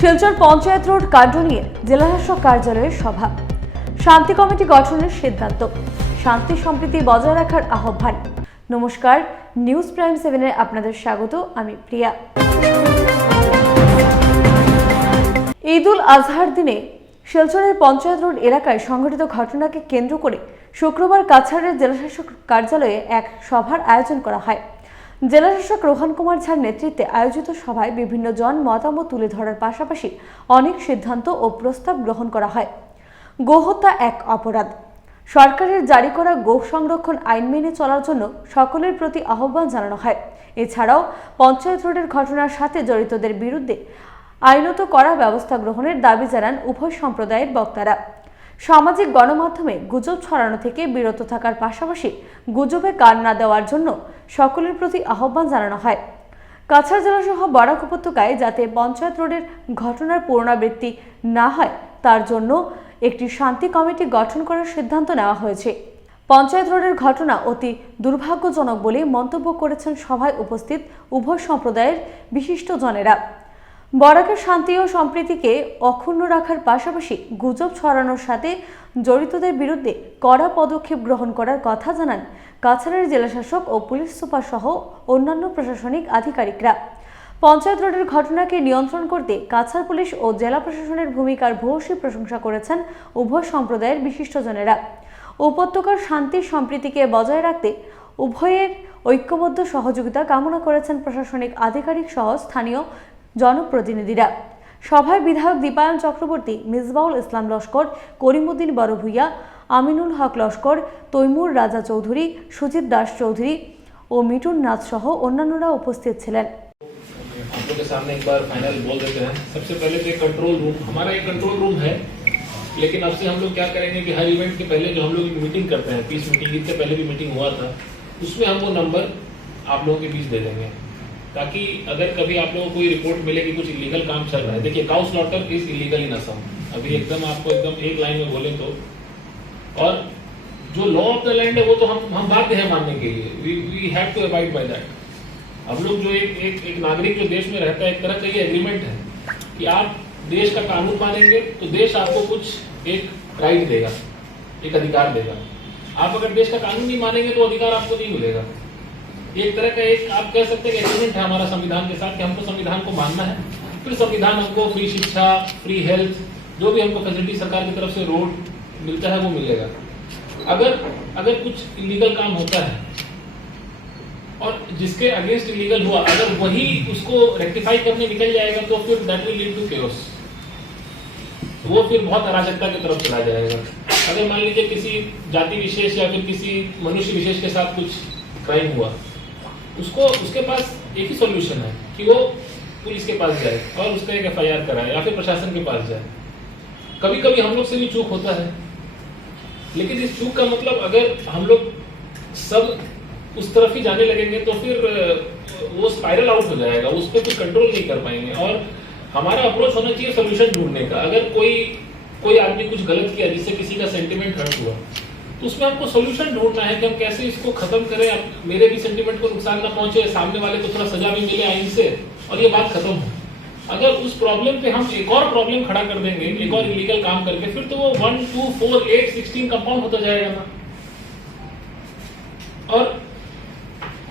Silchar panchayat road কাণ্ড নিয়ে জেলাশাসক কার্যালয়ের সভা। শান্তি কমিটি গঠনের সিদ্ধান্ত, শান্তি সম্প্রীতি বজায় রাখার আহ্বান। নমস্কার, নিউজ প্রাইম 7-এ আপনাদের স্বাগত। আমি প্রিয়া। ঈদুল আজহার দিনে শিলচরের পঞ্চায়েত রোড এলাকায় সংঘটিত ঘটনাকে কেন্দ্র করে শুক্রবার কাছাড়ের জেলাশাসক কার্যালয়ে এক সভার আয়োজন করা হয়। জেলাশাসক রোহন কুমার ঝার নেতৃত্বে আয়োজিত সভায় বিভিন্ন জন মতামত তুলে ধরার পাশাপাশি অনেক সিদ্ধান্ত ও প্রস্তাব গ্রহণ করা হয়। গোহত্যা এক অপরাধ, সরকারের জারি করা গো সংরক্ষণ আইন মেনে চলার জন্য সকলের প্রতি আহ্বান জানানো হয়। এছাড়াও পঞ্চায়েত রোডের ঘটনার সাথে জড়িতদের বিরুদ্ধে আইনত কড়া ব্যবস্থা গ্রহণের দাবি জানান উভয় সম্প্রদায়ের বক্তারা। সামাজিক গণমাধ্যমে গুজব ছড়ানো থেকে বিরত থাকার পাশাপাশি গুজবে কান না দেওয়ার জন্য সকলের প্রতি আহ্বান জানানো হয়। কাছাড় জেলাসহ বরাক উপত্যকায় যাতে পঞ্চায়েত রোডের ঘটনার পুনরাবৃত্তি না হয় তার জন্য একটি শান্তি কমিটি গঠন করার সিদ্ধান্ত নেওয়া হয়েছে। পঞ্চায়েত রোডের ঘটনা অতি দুর্ভাগ্যজনক বলে মন্তব্য করেছেন সভায় উপস্থিত উভয় সম্প্রদায়ের বিশিষ্টজনেরা। বরাকের শান্তি ও সম্প্রীতিকে অক্ষুণ্ণ রাখার পাশাপাশি গুজব ছড়ানোর সাথে জড়িতদের বিরুদ্ধে কড়া পদক্ষেপ গ্রহণ করার কথা জানান কাছাড়ের জেলাশাসক ও পুলিশ সুপার সহ অন্যান্য প্রশাসনিক আধিকারিকরা। পঞ্চায়েত রোডের ঘটনাকে নিয়ন্ত্রণ করতে কাছাড় পুলিশ ও জেলা প্রশাসনের ভূমিকার ভূয়সী প্রশংসা করেছেন উভয় সম্প্রদায়ের বিশিষ্টজনেরা। উপত্যকার শান্তি সম্প্রীতিকে বজায় রাখতে উভয়ের ঐক্যবদ্ধ সহযোগিতা কামনা করেছেন প্রশাসনিক আধিকারিক সহ স্থানীয় জনপ্রতিনিধিরা। সভায় বিধায়ক দীপায়ন চক্রবর্তী, মিসবাউল ইসলাম লস্কর, করিমউদ্দিন বড়ভূইয়া, আমিনুল হক লস্কর, তৈমুর রাজা চৌধুরী, সুজিত দাস চৌধুরী ও মিটুন নাথ সহ অন্যান্যরা উপস্থিত ছিলেন। आप लोग के सामने एक बार फाइनल बोल देते हैं। सबसे पहले तो कंट्रोल रूम, हमारा एक कंट्रोल रूम है, लेकिन अब से हम लोग क्या करेंगे कि हर इवेंट के पहले जो हम लोग मीटिंग करते हैं, पीस मीटिंग, इससे पहले भी मीटिंग हुआ था, उसमें हम वो नंबर आप लोगों के बीच दे देंगे, ताकि अगर कभी आप लोगों को कोई रिपोर्ट मिले कि कुछ इलीगल काम चल रहा है। देखिए, काउ स्लॉटर इज इलीगल इन असम, अभी एकदम आपको एकदम एक लाइन में बोले तो। और जो लॉ ऑफ द लैंड है वो तो हम बाध्य है मानने के लिए, we have to abide by that. हम लोग जो एक नागरिक जो देश में रहता है, एक तरह का ये एग्रीमेंट है कि आप देश का कानून मानेंगे तो देश आपको कुछ एक राइट देगा, एक अधिकार देगा। आप अगर देश का कानून नहीं मानेंगे तो अधिकार आपको नहीं मिलेगा। एक तरह का एक आप कह सकते हैं एग्रीमेंट है हमारा संविधान के साथ कि हमको संविधान को मानना है, फिर संविधान हमको फ्री शिक्षा, फ्री हेल्थ, जो भी हमको फैसिलिटी सरकार की तरफ से रोड मिलता है वो मिलेगा। अगर कुछ इलीगल काम होता है और जिसके अगेंस्ट इलीगल हुआ, अगर वही उसको रेक्टिफाई करने निकल जाएगा तो फिर that will lead to chaos, वो फिर बहुत अराजकता की तरफ चला जाएगा। अगर मान लीजिए किसी जाति विशेष या फिर किसी मनुष्य विशेष के साथ कुछ क्राइम हुआ, उसके पास एक ही सॉल्यूशन है कि वो पुलिस के पास जाए और उसका एक FIR कराए या फिर प्रशासन के पास जाए। कभी कभी हम लोग से भी चूक होता है, लेकिन इस चूक का मतलब अगर हम लोग सब उस तरफ ही जाने लगेंगे तो फिर वो स्पाइरल आउट हो जाएगा, उस पर कुछ कंट्रोल नहीं कर पाएंगे। और हमारा अप्रोच होना चाहिए सोल्यूशन ढूंढने का। अगर कोई आदमी कुछ गलत किया जिससे किसी का सेंटिमेंट हर्ट हुआ, तो उसमें हमको सोल्यूशन ढूंढना है कि हम कैसे इसको खत्म करें, मेरे भी सेंटिमेंट को नुकसान ना पहुंचे, सामने वाले को थोड़ा सजा भी मिले आइन से और ये बात खत्म हो। अगर उस प्रॉब्लम पे हम एक और प्रॉब्लम खड़ा कर देंगे, एक और इलीगल काम करके, फिर तो वो 1, 2, 4, 8, 16 कंपाउंड होता जाएगा ना। और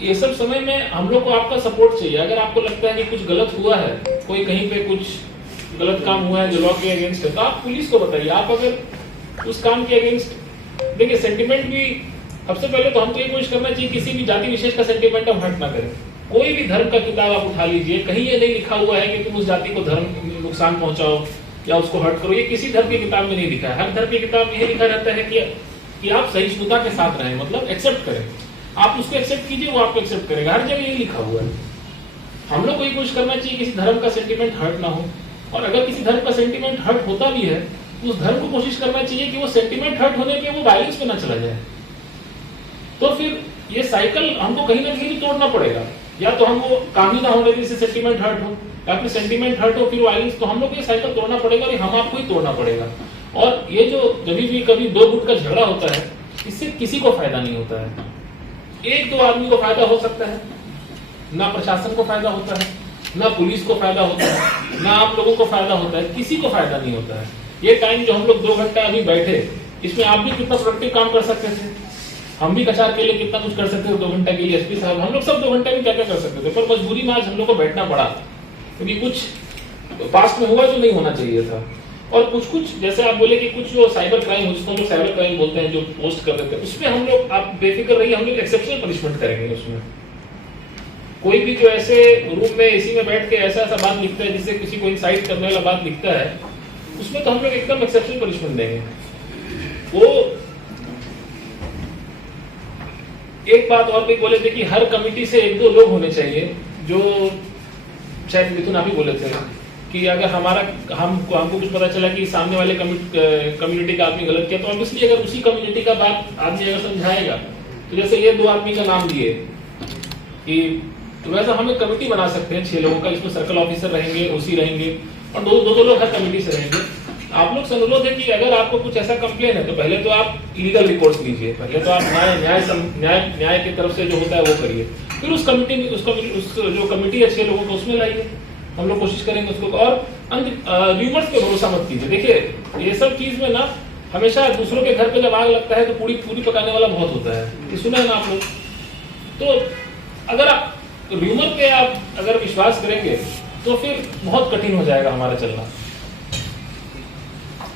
ये सब समय में हम लोग को आपका सपोर्ट चाहिए। अगर आपको लगता है कि कुछ गलत हुआ है, कोई कहीं पे कुछ गलत काम हुआ है जो लॉ के अगेंस्ट है, तो आप पुलिस को बताइए। आप अगर उस काम के अगेंस्ट, देखिए सेंटिमेंट भी सबसे पहले तो हमको ये कोशिश करना चाहिए किसी भी जाति विशेष का सेंटिमेंट हम हर्ट ना करें। कोई भी धर्म का किताब आप उठा लीजिए, कहीं ये नहीं लिखा हुआ है कि तुम उस जाति को धर्म नुकसान पहुंचाओ या उसको हर्ट करो, ये किसी धर्म की किताब में नहीं लिखा है। हर धर्म की किताब में ये लिखा रहता है कि आप सहिष्णुता के साथ रहें, मतलब एक्सेप्ट करें। आप उसको एक्सेप्ट कीजिए, वो आपको एक्सेप्ट करेगा। हर जगह यही लिखा हुआ है। हम लोग को ये कोशिश करना चाहिए किसी धर्म का सेंटिमेंट हर्ट ना हो, और अगर किसी धर्म का सेंटिमेंट हर्ट होता भी है तो उस धर्म को कोशिश करना चाहिए कि वो सेंटिमेंट हर्ट होने पे वो वायलेंस पे ना चला जाए। तो फिर ये साइकिल हमको कहीं ना कहीं तोड़ना पड़ेगा। या तो हम वो काम ही ना होने दें जिससे सेंटिमेंट हर्ट हो, या फिर सेंटिमेंट हर्ट हो फिर वायलेंस, तो हम लोग को ये साइकिल तोड़ना पड़ेगा और हम आपको ही तोड़ना पड़ेगा। और ये जो जब भी कभी दो गुट का झगड़ा होता है, इससे किसी को फायदा नहीं होता है। एक दो आदमी को फायदा हो सकता है, ना प्रशासन को फायदा होता है, ना पुलिस को फायदा होता है, ना आप लोगों को फायदा होता है, किसी को फायदा नहीं होता है। ये टाइम जो हम लोग 2 घंटा अभी बैठे, इसमें आप भी कितना प्रोडक्टिव काम कर सकते थे, हम भी कचार के लिए कितना कुछ कर सकते थे 2 घंटे के लिए। एसपी साहब, हम लोग सब 2 घंटे में क्या क्या कर सकते थे, पर मजबूरी में आज हम लोग को बैठना पड़ा, क्योंकि कुछ पास्ट में हुआ जो नहीं होना चाहिए था। और कुछ जैसे आप बोले कि कुछ जो साइबर क्राइम, जिसको हम लोग साइबर क्राइम बोलते हैं, जो पोस्ट कर देते हैं, उसमें हम लोग, आप बेफिक्र रहिए, हम लोग एक्सेप्शनल पनिशमेंट करेंगे। उसमें कोई भी जो ऐसे रूम में एसी में बैठ के ऐसा ऐसा बात लिखता है जिससे किसी को इंसाइट करने वाला बात लिखता है, उसमें तो हम लोग एकदम एक्सेप्शनल पनिशमेंट देंगे। वो एक बात और भी बोले थे कि हर कमिटी से 1-2 लोग होने चाहिए, जो शायद मिथुन आप ही बोले थे कि अगर हमको कुछ पता चला कि सामने वाले कम्युनिटी का आदमी गलत किया, तो ऑब्वियसली अगर उसी कम्युनिटी का बात आदमी अगर समझाएगा, तो जैसे ये 2 आदमी का नाम दिए कि, तो वैसा हम एक कमेटी बना सकते हैं 6 लोगों का, इसमें सर्कल ऑफिसर रहेंगे, ओसी रहेंगे, और 2 लोग हर कमेटी से रहेंगे। आप लोग से अनुरोध है कि अगर आपको कुछ ऐसा कंप्लेन है, तो पहले तो आप लीगल रिपोर्ट्स लीजिए, पहले तो आप न्याय की तरफ से जो होता है वो करिए, फिर उस कमेटी में उस जो कमेटी है 6 लोगों को उसमें लाइए, हम लोग कोशिश करेंगे उसको। और र्यूमर्स पे भरोसा मत कीजिए। देखिए, ये सब चीज में ना हमेशा दूसरों के घर पे जब आग लगता है तो पूरी पकाने वाला बहुत होता है, ये सुना है ना आप लोग। तो अगर आप र्यूमर पे आप अगर विश्वास करेंगे तो फिर बहुत कठिन हो जाएगा हमारा चलना।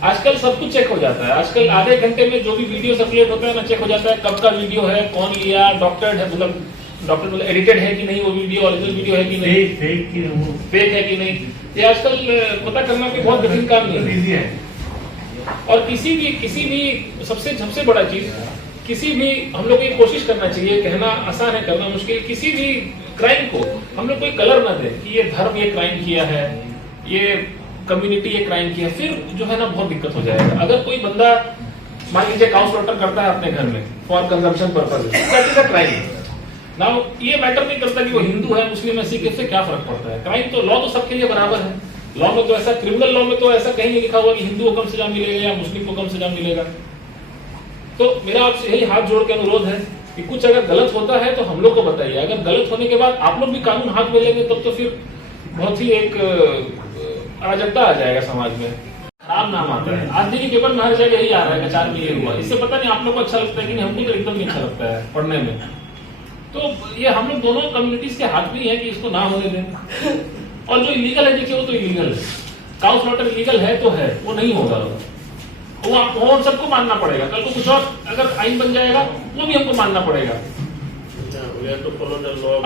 आजकल सब कुछ चेक हो जाता है, आजकल आधे घंटे में जो भी वीडियो सर्कुलेट होता है ना, चेक हो जाता है कब का वीडियो है, कौन लिया, डॉक्टर मतलब एडिटेड है कि नहीं वो वीडियो, ओरिजिनल वीडियो है कि नहीं, फेक है कि नहीं। ये आजकल पता करना कोई बहुत कठिन काम नहीं है। और किसी भी सबसे बड़ा चीज, किसी भी हम लोग ये कोशिश करना चाहिए, कहना आसान है करना मुश्किल, किसी भी क्राइम को हम लोग कोई कलर ना दे कि ये धर्म ये क्राइम किया है, ये कम्युनिटी ये क्राइम किया, फिर जो है ना बहुत दिक्कत हो जाएगा। अगर कोई बंदा मान लीजिए काउ स्लॉटर करता है अपने घर में for consumption purpose, that is a crime. Now ये मैटर नहीं करता कि वो हिंदू है, मुस्लिम है, सिख, इससे क्या फर्क पड़ता है। क्राइम तो लॉ तो सबके लिए बराबर है। लॉ में तो ऐसा, क्रिमिनल लॉ में तो ऐसा कहीं नहीं लिखा हुआ कि हिंदू को कम सजा मिलेगा या मुस्लिम को कम सजा मिलेगा। तो मेरा आपसे यही हाथ जोड़ के अनुरोध है कि कुछ अगर गलत होता है तो हम लोग को बताइए। अगर गलत होने के बाद आप लोग भी कानून हाथ में लेंगे तब तो फिर बहुत ही एक अराजकता आ जाएगा समाज में, खराब नाम आता है। आज देखिए पेपर में हर जगह यही आ रहा है, कचार में ये हुआ। इससे पता नहीं आप लोग को अच्छा लगता है कि नहीं, हमको तो एकदम नहीं अच्छा लगता है पढ़ने में। तो ये हम लोग दोनों कम्युनिटीज के हाथ में है कि इसको ना होने दें। और जो इलीगल है देखिए वो तो इलीगल है, काउ स्लॉटर इलीगल है तो है, वो नहीं होगा, वो आपको हम सबको मानना पड़ेगा। कल को कुछ और अगर आइन बन जाएगा वो भी हमको मानना पड़ेगा।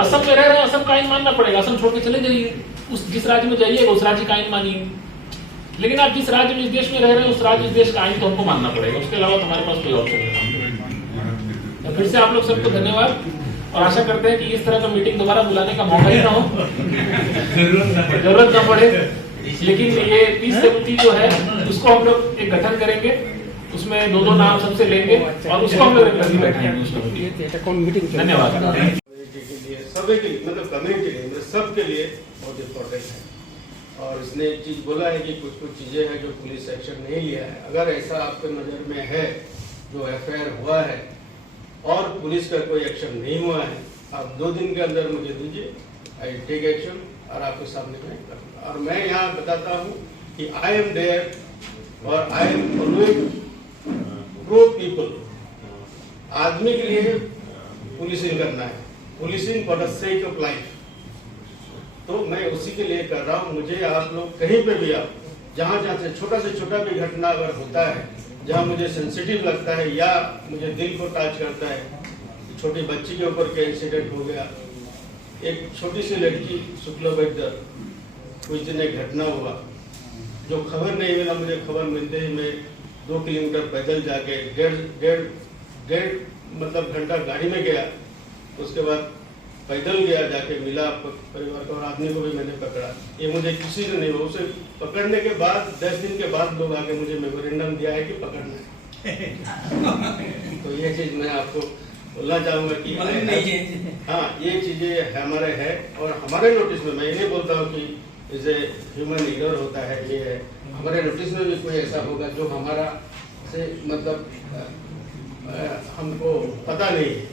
असम में रह रहे हैं, असम का आइन मानना पड़ेगा। असम छोड़ के चले जाइए, उस जिस राज्य में जाइए उस राज्य का आइन मानिए। लेकिन आप जिस राज्य में इस देश में रह रहे हैं उस राज्य इस देश का आइन तो हमको मानना पड़ेगा, उसके अलावा तो हमारे पास कोई ऑप्शन नहीं। तो फिर से आप लोग सबको धन्यवाद, और आशा करते हैं कि इस तरह का मीटिंग दोबारा बुलाने का मौका ही ना हो, जरूरत ना पड़े। लेकिन ये पीस कमेटी जो है उसको हम लोग एक गठन करेंगे, उसमें 2-2 नाम सबसे लेंगे और उसको हम लोग बैठेंगे। धन्यवाद। सभी के लिए, मतलब कम्युनिटी के लिए, सबके लिए बहुत इम्पोर्टेंट है। और इसने एक चीज बोला है कि कुछ चीजें हैं जो पुलिस एक्शन नहीं लिया है। अगर ऐसा आपके नजर में है जो एफआईआर हुआ है और पुलिस का कोई एक्शन नहीं हुआ है, आप 2 दिन के अंदर मुझे दीजिए, आई टेक एक्शन और आपके सामने मैं करूँगा। और मैं यहाँ बताता हूँ कि आई एम देयर और I am following pro people. आदमी के लिए पुलिसिंग करना है, policing for the sake of life, तो मैं उसी के लिए कर रहा हूँ। मुझे आप लोग कहीं पे भी, आप जहाँ से छोटा भी घटना अगर होता है जहाँ मुझे सेंसिटिव लगता है या मुझे दिल को टच करता है, छोटी बच्ची के ऊपर क्या इंसिडेंट हो गया, एक छोटी सी लड़की शुक्लबद्ध कुछ दिन एक घटना हुआ जो खबर नहीं मिला, मुझे खबर मिलते ही मैं 2 किलोमीटर पैदल जाके डेढ़ मतलब घंटा गाड़ी में गया, उसके बाद पैदल गया, जाके मिला परिवार को और आदमी को भी मैंने पकड़ा। ये मुझे किसी ने नहीं, उसे पकड़ने के बाद 10 दिन के बाद लोग आके मुझे मेमोरेंडम दिया है कि पकड़ना है। तो ये चीज मैं आपको बोलना चाहूंगा कि हाँ, ये चीजें हमारे है और हमारे नोटिस में, मैं ये नहीं बोलता हूँ कि जैसे ह्यूमन ईगर होता है, ये है हमारे नोटिस में भी कोई ऐसा होगा जो हमारा से मतलब हमको पता नहीं है,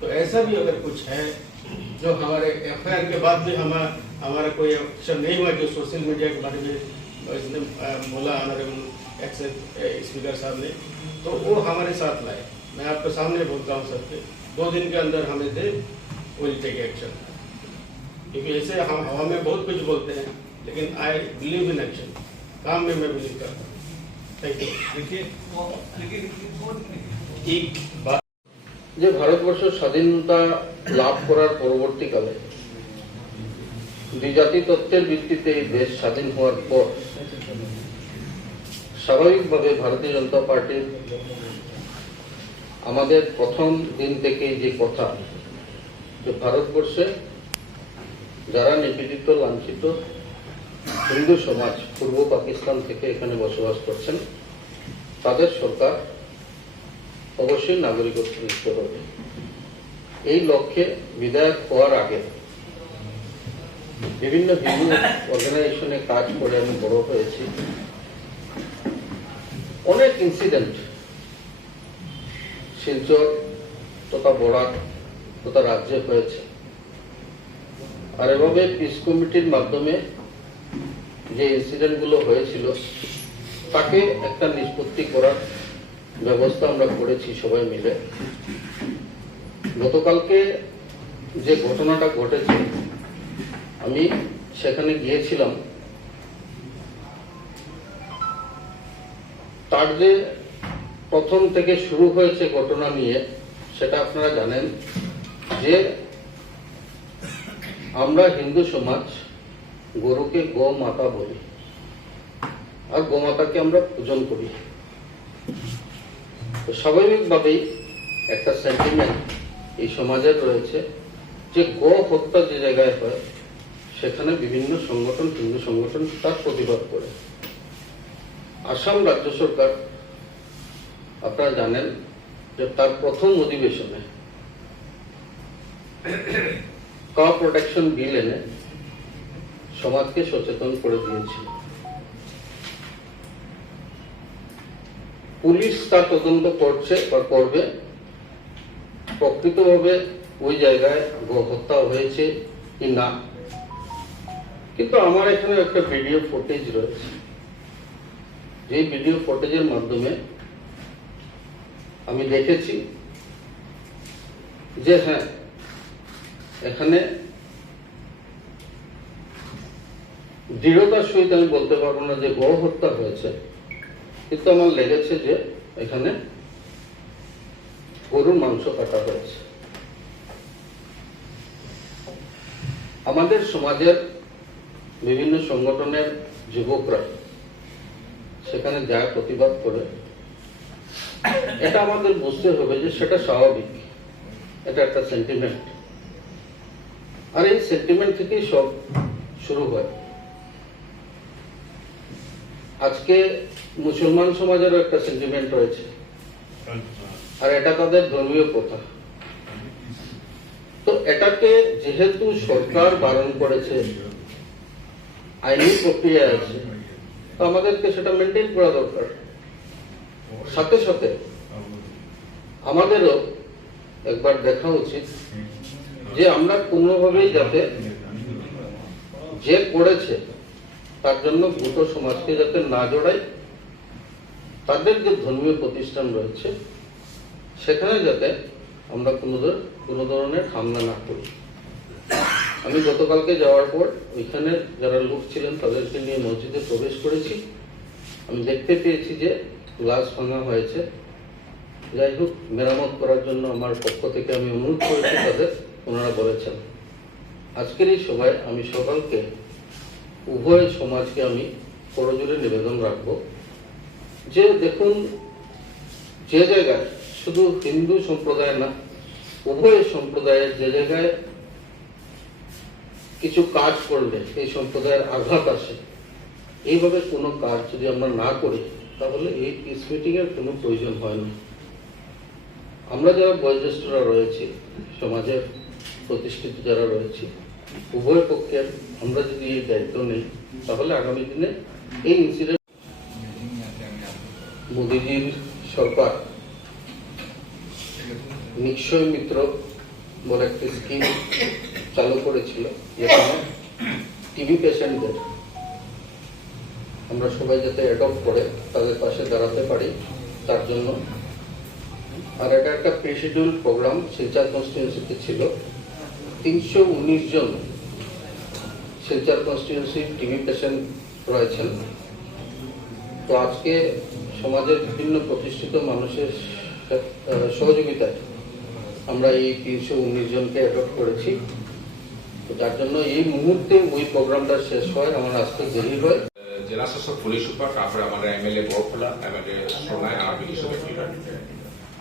तो ऐसा भी अगर कुछ है जो हमारे एफआईआर के बाद भी हमारा कोई एक्शन नहीं हुआ, जो सोशल मीडिया के बारे में इसने बोला ऑनरेबल एक्स स्पीकर साहब ने, तो वो हमारे साथ लाए। मैं आपके सामने बोलता हूँ सबके, 2 दिन के अंदर हमें दे विल टेक एक्शन। क्योंकि ऐसे हम हवा में बहुत कुछ बोलते हैं, लेकिन आई बिलीव इन एक्शन, काम में मैं बिलीव करता हूँ। Thank you. एक बात যে ভারতবর্ষ স্বাধীনতা লাভ করার পরবর্তীকালে দ্বিজাতি তত্ত্বের ভিত্তিতে এই দেশ স্বাধীন হওয়ার পর স্বাভাবিকভাবে ভারতীয় জনতা পার্টির আমাদের প্রথম দিন থেকেই যে কথা যে ভারতবর্ষে যারা নিপীড়িত লাঞ্ছিত হিন্দু সমাজ পূর্ব পাকিস্তান থেকে এখানে বসবাস করছেন তাদের সরকার অবশ্যই নাগরিকত্ব দিতে হবে। এই লক্ষ্যে বিধায়ক হওয়ার আগে বিভিন্ন হিন্দু অর্গানাইজেশনে কাজ করে আমি বড় হয়েছি। অনেক ইনসিডেন্ট শিলচর তথা বরাক তথা রাজ্যে হয়েছে, আর এভাবে পিস কমিটির মাধ্যমে যে ইনসিডেন্টগুলো হয়েছিল তাকে একটা নিষ্পত্তি করার ব্যবস্থা আমরা করেছি সবাই মিলে। গতকালকে যে ঘটনাটা ঘটেছে আমি সেখানে গিয়েছিলাম। তার যে প্রথম থেকে শুরু হয়েছে ঘটনা নিয়ে সেটা আপনারা জানেন যে আমরা হিন্দু সমাজ গরুকে গো মাতা বলি, আর গোমাতাকে আমরা পূজন করি। তো স্বাভাবিকভাবেই একটা সেন্টিমেন্ট এই সমাজের রয়েছে যে গো হত্যা যে জায়গায় হয় সেখানে বিভিন্ন সংগঠন হিন্দু সংগঠন তার প্রতিবাদ করে। আসাম রাজ্য সরকার আপনারা জানেন যে তার প্রথম অধিবেশনে কাউ প্রোটেকশন বিল এনে সমাজকে সচেতন করে দিয়েছিল। পুলিশ তার তদন্ত করছে বা করবে প্রকৃতভাবে ওই জায়গায় হত্যা হয়েছে কি না। কিন্তু আমার এখানে একটা ভিডিও ফুটেজ রয়েছে, যে ভিডিও ফুটেজের মাধ্যমে আমি দেখেছি যে হ্যাঁ এখানে দৃঢ়তার সহিত আমি বলতে পারবো না যে গো হত্যা হয়েছে, কিন্তু আমার লেগেছে যে এখানে গরুর মাংস কাটা হয়েছে। আমাদের সমাজের বিভিন্ন সংগঠনের যুবকরা সেখানে যায় প্রতিবাদ করে। এটা আমাদের বুঝতে হবে যে সেটা স্বাভাবিক, এটা একটা সেন্টিমেন্ট, আর এই সেন্টিমেন্ট থেকেই সব শুরু হয়। আজকে মুসলমান সমাজেরও একটা সেন্টিমেন্ট রয়েছে, আর এটা তাদের ধর্মীয় প্রথা। তো এটাকে যেহেতু সরকার বারণ করেছে, আইনি প্রক্রিয়া আছে, তো আমাদেরকে সেটা মেনটেন করা দরকার। সাথে সাথে আমাদেরও একবার দেখা উচিত যে আমরা কোনোভাবেই যাতে যে করেছে তার জন্য গোটা সমাজকে যাতে না জড়াই, তাদের যে ধর্মীয় প্রতিষ্ঠান রয়েছে সেখানে যাতে আমরা কোনো ধরনের হামলা না করি। আমি গতকালকে যাওয়ার পর ওইখানে যারা লোক ছিলেন তাদেরকে নিয়ে মসজিদে প্রবেশ করেছি। আমি দেখতে পেয়েছি যে গ্লাস ভাঙা হয়েছে। যাই হোক, মেরামত করার জন্য আমার পক্ষ থেকে আমি অনুরোধ করেছি তাদের, ওনারা বলেছেন। আজকের এই সভায় আমি সকলকে, উভয় সমাজকে আমি করজোড়ে নিবেদন রাখব যে দেখুন, যে জায়গায় শুধু হিন্দু সম্প্রদায় না, উভয় সম্প্রদায়ের যে জায়গায় কিছু কাজ করলে এই সম্প্রদায়ের আঘাত আসে, এইভাবে কোনো কাজ যদি আমরা না করি তাহলে এই পিস মিটিং এর কোনো প্রয়োজন হয় না। আমরা যারা বয়োজ্যেষ্ঠরা রয়েছি, সমাজের প্রতিষ্ঠিত যারা রয়েছি, উভয় পক্ষের আমরা যদি এই দায়িত্ব নেই তাহলে আগামী দিনে এই ইনসিডেন্ট মোদীজির সরকার নিশ্চয় মিত্র বলে একটি স্কিম চালু করেছিল, যেখানে টিবি পেশেন্টদের আমরা সবাই যাতে অ্যাডপ্ট করে তাদের পাশে দাঁড়াতে পারি তার জন্য। আর এটা একটা প্রিশিডিউল প্রোগ্রাম শিলচর কনস্টিটিউয়েন্সিতে ছিল। 319 জন শিলচর কনস্টিটিউয়েন্সি টিবি পেশেন্ট রয়েছেন। তো আজকে সমাজের বিভিন্ন প্রতিষ্ঠিত মানুষের সহযোগিতায় আমরা এই 319 জনকে অ্যাডপ্ট করেছি। তো তার জন্য এই মুহূর্তে ওই প্রোগ্রামটা শেষ হয়, আমার আসতে দেরি হয়। জেলা শাসক পুলিশ সুপার, তারপরে আমাদের এমএলএ বড়খোলা, এমএলএ সোনাই আর বিডিসি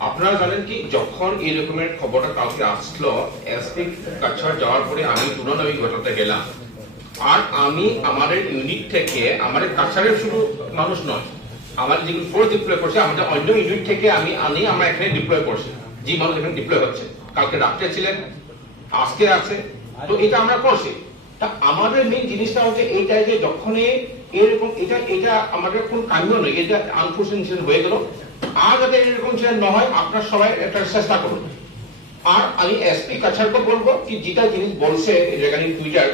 আপনারা জানেন কি, যখন এই রকমের খবরটা কাউকে আসলো এসপি কাছাড় যাওয়ার পরে আমি তুরন্ত আমি ঘটাতে গেলাম। আর আমি আমাদের ইউনিট থেকে, আমাদের কাছাড়ের শুধু মানুষ নয়, আমাদের যেগুলো ফোর্স ডিপ্লয় করছে, আমাদের অন্য ইউনিট থেকে আমরা এখানে ডিপ্লয় করছি। যে মানুষ এখানে ডিপ্লয় হচ্ছে, কালকে রাত্রে ছিলেন, আজকে আছে, তো এটা আমরা করছি। তা আমাদের মেইন জিনিসটা হচ্ছে এইটাই যে যখনই এরকম এটা আমাদের কোন কাম্য নয়, এটা আনফরচুনেট ইনসিডেন্ট হয়ে গেল। আর যাতে এরকম ইনসিডেন্ট না হয় আপনার সবাই একটা চেষ্টা করুন। আর আমি এসপি কাছাড়কে বলবো কি, যেটা জিনিস বলছে যেখানে টুইটার,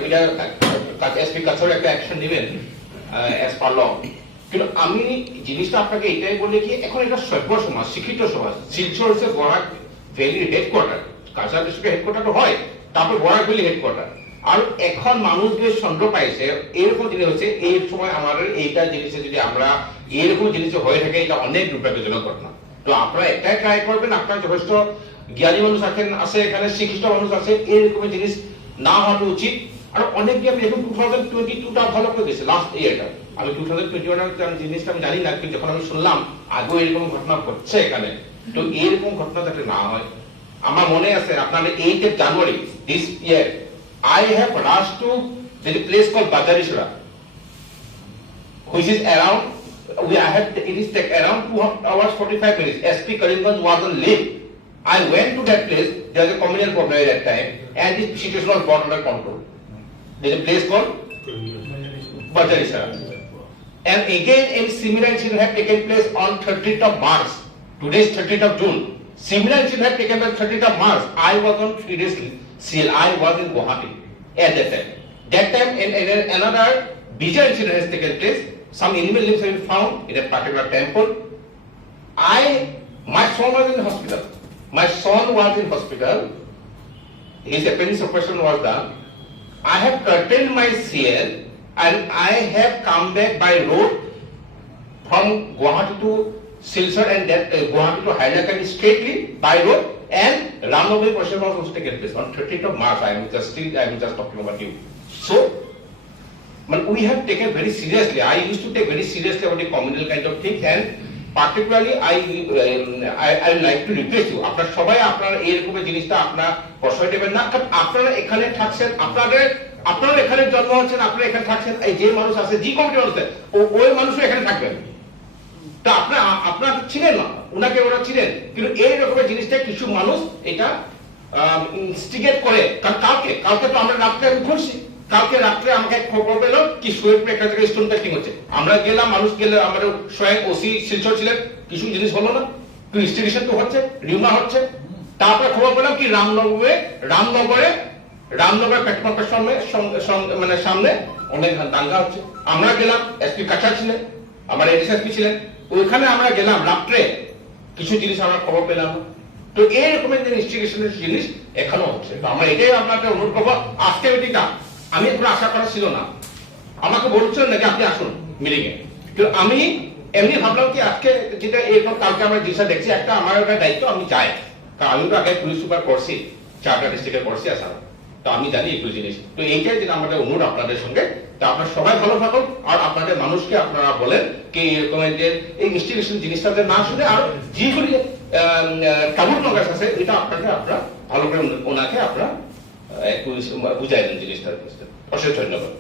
এসপি কাছাড় একটা অ্যাকশন নেবেন অ্যাজ পার ল। কিন্তু আমি জিনিসটা আপনাকে এটাই বলে কি, এখন এটা সভ্য সমাজ, শিক্ষিত সমাজ। শিলচর হচ্ছে বরাক ভ্যালির হেডকোয়ার্টার, কাছাড় ডিস্ট্রিক্টের হেডকোয়ার্টার হয়, তারপর বরাক ভ্যালি হেডকোয়ার্টার। আর এখন মানুষদের সন্দেহ পাইছে এরকম জিনিস হচ্ছে, এই সময় আমাদের এইটা জিনিসে যদি আমরা এরকম জিনিস হয়ে থাকে, এটা অনেক দুর্ভাগ্যজনক ঘটনা। তো আপনারা একটাই ট্রাই করবেন, আপনার যথেষ্ট জ্ঞানী মানুষ আছে এখানে, শিক্ষিত মানুষ আছে, এরকম জিনিস না হওয়া উচিত। আর অনেক আমি এখন 2022টা ভালো করে দিয়েছে, লাস্ট ইয়ারটা। আমি 2021 জিনিসটা আমি জানি না, কিন্তু যখন আমি শুনলাম আগেও এরকম ঘটনা ঘটছে এখানে, তো এরকম ঘটনা যাতে না হয়। আমার মনে আছে আপনাদের 8 January this year I have rushed to the place called Bajarishura, which is around, it is around 2 hours 45 minutes. SP Karimganj was on leave. I went to that place, there was a communal problem at that time, and this situation was brought under control. There is a place called Bajarishura. And again, a similar incident had taken place on 30th of March. Today is 30th of June. Similar incident had taken place 30th of March. I was on 3 days I was in Guwahati at that time. That time, another bizarre incident has taken place. Some animal limbs have been found in a particular temple. My son was in hospital. His appendix operation was done. I have curtailed my CL and I have come back by road from Guwahati to Silchar and that Guwahati to Hailakandi straightly by road. And Ramnagar operation was also taken place on 30th of March. I am just talking about you. So, we have taken very seriously. I used to take very seriously about the communal kind of things, and particularly I like to request you. আপনারা সবাই আপনারা এরকম জিনিসটা আপনারা প্রশ্রয় দেবেন না, কারণ আপনারা এখানে থাকছেন, আপনারা এখানে জন্ম হচ্ছেন, আপনারা এখানে থাকছেন। এই যে মানুষ আছে, যে কমিটি মানুষ আছে, ওই মানুষও এখানে থাকবেন। তা আপনারা ছিলেন না, ওনাকে ওরা ছিলেন, কিন্তু এই রকমের জিনিসটা কিছু মানুষ এটা ইনস্টিগেট করে। কারণ কালকে তো আমরা রাত্রে আমি ঘুরছি, কালকে রাত্রে আমাকে খবর পেল কি শোয়ের একটা থেকে স্টোন টেস্টিং হচ্ছে। আমরা গেলাম, মানুষ গেলে আমাদের স্বয়ং ওসি শিলচর ছিলেন, কিছু জিনিস হলো না, তো ইনস্টিগেশন তো হচ্ছে, রিউমার হচ্ছে। তারপরে খবর পেলাম কি রামনগরে পেট্রোল পাম্পের মানে সামনে অনেক দাঙ্গা হচ্ছে। আমরা গেলাম, এসপি কাছাড় ছিলেন, আমার এসএসপি ছিলেন, ওইখানে আমরা গেলাম রাত্রে, কিছু জিনিস আমরা খবর পেলাম। তো এই রকমের যে ইনভেস্টিগেশনের জিনিস এখনো হচ্ছে। তো আমরা এটাই আপনাকে অনুরোধ করবো, আজকে মিটিংটা আমি কোনো আশা করা ছিল না, আমাকে বলছেন নাকি আপনি আসুন মিটিং এ, কিন্তু আমি এমনি ভাবলাম কি আজকে যেটা এরকম কালকে আমরা জিনিসটা দেখছি, একটা আমার একটা দায়িত্ব, আমি যাই, কারণ আমি তো আগে পুলিশ সুপার করছি, 4টা ডিস্ট্রিক্টে করছি আসাম, তো আমি জানি একটু জিনিস। তো এইটাই যেটা আমাদের অনুরোধ আপনাদের সঙ্গে, তো আপনারা সবাই ভালো থাকুন। আর আপনাদের মানুষকে আপনারা বলেন কি এরকম যে এই ইনস্টিটিউশন জিনিসটা না শুনে, আর যেগুলি কাবুল নগাস আছে, এটা আপনারা ভালো করে ওনাকে আপনারা একটু বুঝাই দেন জিনিসটা। অশেষ ধন্যবাদ।